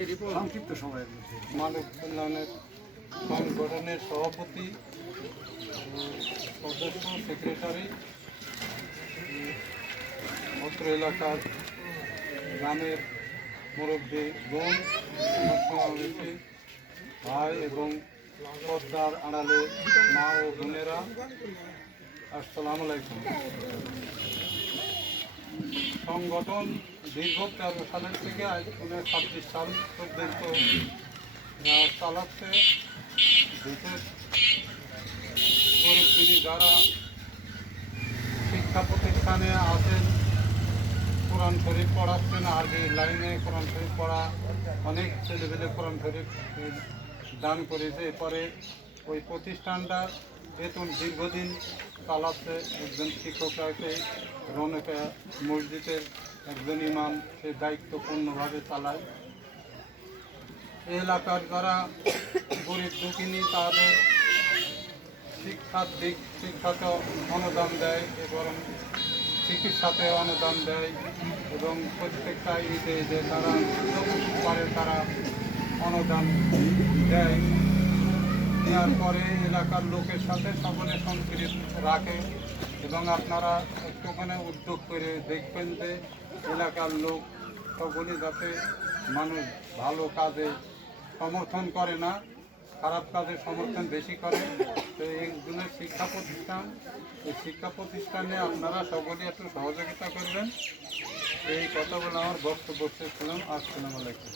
সংক্ষিপ্ত সময়ের মধ্যে মানব কল্যাণের সংগঠনের সভাপতি, সদস্য, সেক্রেটারি, অত্র এলাকার গ্রামের মুরব্বী বোন, সমাবেশী ভাই এবং পর্দার আড়ালে মা ও বোনেরা, আসসালামু আলাইকুম। সংগঠন দীর্ঘ 13 সালের থেকে আজ 26 সাল পর্যন্ত চালাচ্ছে। দেশের গরিবগুলি যারা শিক্ষা প্রতিষ্ঠানে আছেন, কোরআন শরীফ পড়াচ্ছেন, আরবি লাইনে কোরআন শরীফ পড়া, অনেক ছেলেপেলে কোরআন শরীফ দান করেছে। এরপরে ওই প্রতিষ্ঠানটা বেতন দীর্ঘদিন চালাচ্ছে একজন শিক্ষক আছে, রৌনকা মসজিদের একজন ইমাম, সে দায়িত্বপূর্ণভাবে চালায়। এলাকার যারা গরিব দুঃখিনী তাদের শিক্ষাতে অনুদান দেয় এবং চিকিৎসাতে অনুদান দেয় এবং প্রত্যেকটা ঈদে যে তারা যতটুকু পারে তারা অনুদান দেয়। দেওয়ার পরে এলাকার লোকের সাথে সকলে সম্পৃক্ত রাখে এবং আপনারা একটুখানি উদ্যোগ করে দেখবেন যে এলাকার লোক সকলে যাতে মানুষ ভালো কাজে সমর্থন করে না, খারাপ কাজে সমর্থন বেশি করে। তো এইগুলো শিক্ষা প্রতিষ্ঠান, এই শিক্ষা প্রতিষ্ঠানে আপনারা সকলে একটু সহযোগিতা করবেন। এই কথা বলে আমার বক্তব্য শেষ করলাম। আসসালামু আলাইকুম।